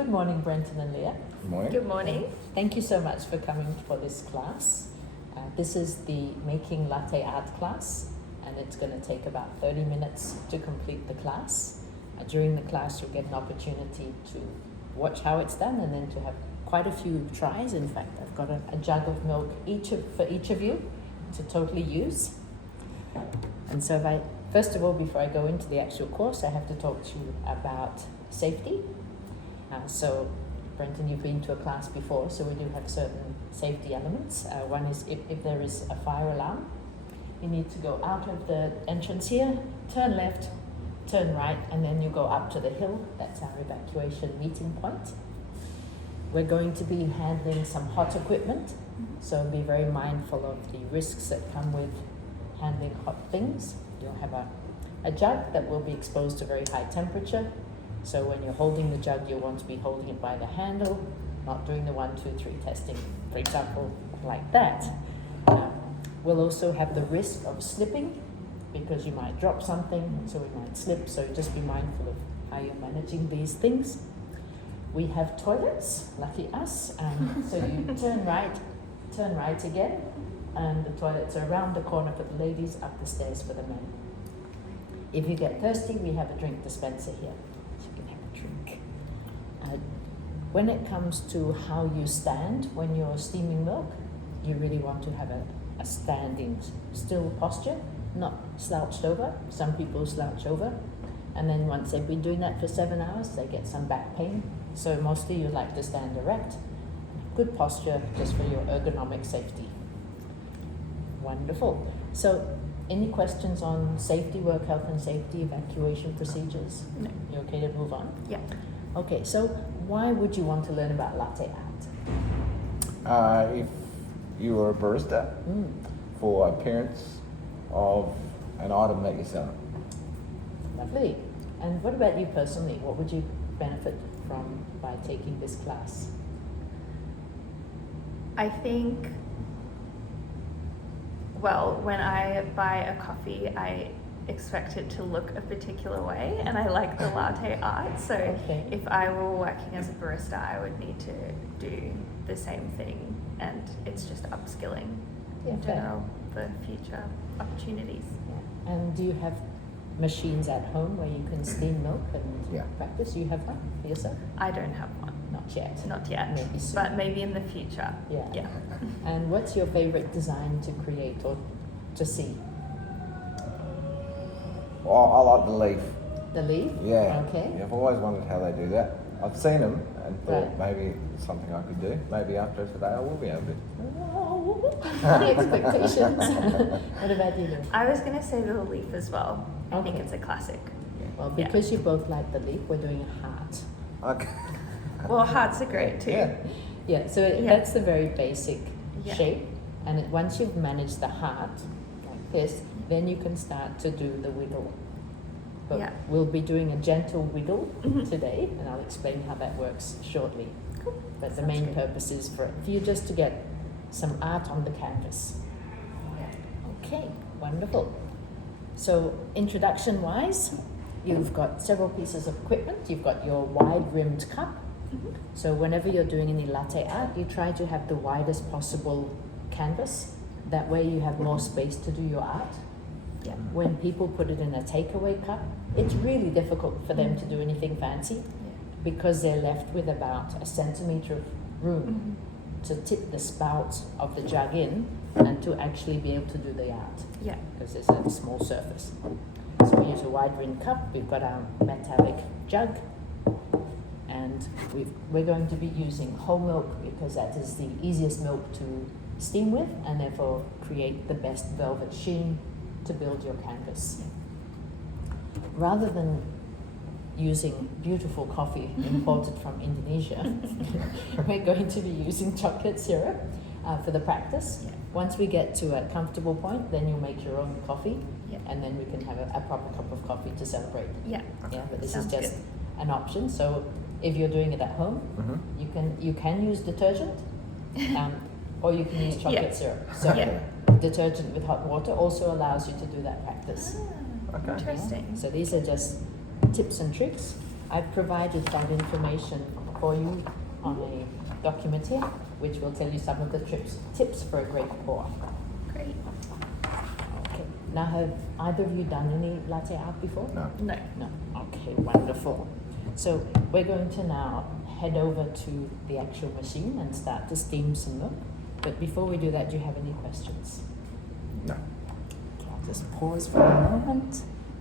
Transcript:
Good morning, Brenton and Leah. Good morning. Good morning. Thank you so much for coming for this class. This is the Making Latte Art class, and it's going to take about 30 minutes to complete the class. During the class, you'll get an opportunity to watch how it's done and then to have quite a few tries. In fact, I've got a jug of milk for each of you to totally use. And so first of all, before I go into the actual course, I have to talk to you about safety. So Brenton, you've been to a class before, so we do have certain safety elements. One is if there is a fire alarm, you need to go out of the entrance here, turn left, turn right, and then you go up to the hill. That's our evacuation meeting point. We're going to be handling some hot equipment, so be very mindful of the risks that come with handling hot things. You'll have a jug that will be exposed to very high temperature. So when you're holding the jug, you'll want to be holding it by the handle, not doing the 1, 2, 3 testing, for example, like that. We'll also have the risk of slipping because you might drop something, so we might slip. So just be mindful of how you're managing these things. We have toilets, lucky us. So you turn right again, and the toilets are around the corner for the ladies, up the stairs for the men. If you get thirsty, we have a drink dispenser here. When it comes to how you stand when you're steaming milk, you really want to have a standing still posture, not slouched over. Some people slouch over, and then once they've been doing that for 7 hours, they get some back pain. So mostly you like to stand erect. Good posture just for your ergonomic safety. Wonderful. So any questions on safety, work health and safety, evacuation procedures? No. You okay to move on? Yeah. Okay, so why would you want to learn about latte art? If you were a barista for appearance of an item that you're selling. Lovely. And what about you personally? What would you benefit from by taking this class? I think, well, when I buy a coffee, I expect it to look a particular way, and I like the latte art. So Okay. if I were working as a barista, I would need to do the same thing, and it's just upskilling Yeah, in fair. general for future opportunities. Yeah. And do you have machines at home where you can steam milk and Yeah. practice? You have one for yourself? I don't have one, Not yet. not yet, Maybe soon. but maybe in the future. Yeah. Yeah. And what's your favorite design to create or to see? Well, I like the leaf. The leaf? Yeah. Okay. I've always wondered how they do that. I've seen them and thought Right. maybe it's something I could do. Maybe after today I will be able to. Oh, high expectations. What about you, Lou? I was going to say the leaf as well. I think Okay. it's a classic. Well, Yeah. because you both like the leaf, we're doing a heart. Okay. Well, hearts are great too. Yeah. Yeah, so Yeah. that's the very basic Yeah. shape. And once you've managed the heart, like this, then you can start to do the wiggle. But Yeah. we'll be doing a gentle wiggle Mhm. today, and I'll explain how that works shortly. Cool. But the Sounds main good. purpose is for you just to get some art on the canvas. Okay, wonderful. So introduction-wise, you've got several pieces of equipment. You've got your wide-rimmed cup. Mhm. So whenever you're doing any latte art, you try to have the widest possible canvas. That way you have more space to do your art. Yeah. When people put it in a takeaway cup, it's really difficult for them to do anything fancy Yeah. because they're left with about a centimetre of room Mhm. to tip the spout of the jug in and to actually be able to do the art Yeah. because it's a small surface. So we use a wide rimmed cup. We've got our metallic jug, and we're going to be using whole milk because that is the easiest milk to steam with and therefore create the best velvet sheen to build your canvas. Rather than using beautiful coffee imported from Indonesia, we're going to be using chocolate syrup for the practice. Yeah. Once we get to a comfortable point, then you'll make your own coffee, Yeah. and then we can have a proper cup of coffee to celebrate. Yeah. Yeah, but this Sounds is just good. an option. So if you're doing it at home, you can use detergent, or you can use chocolate Yeah. syrup. So Yeah. detergent with hot water also allows you to do that practice. Okay. Interesting. So these are just tips and tricks. I've provided that information for you on a document here, which will tell you some of the tips for a great pour. Great. Okay. Now, have either of you done any latte art before? No. No. No. Okay, wonderful. So we're going to now head over to the actual machine and start to steam some milk. But before we do that, do you have any questions? No. Okay, I'll just pause for a moment.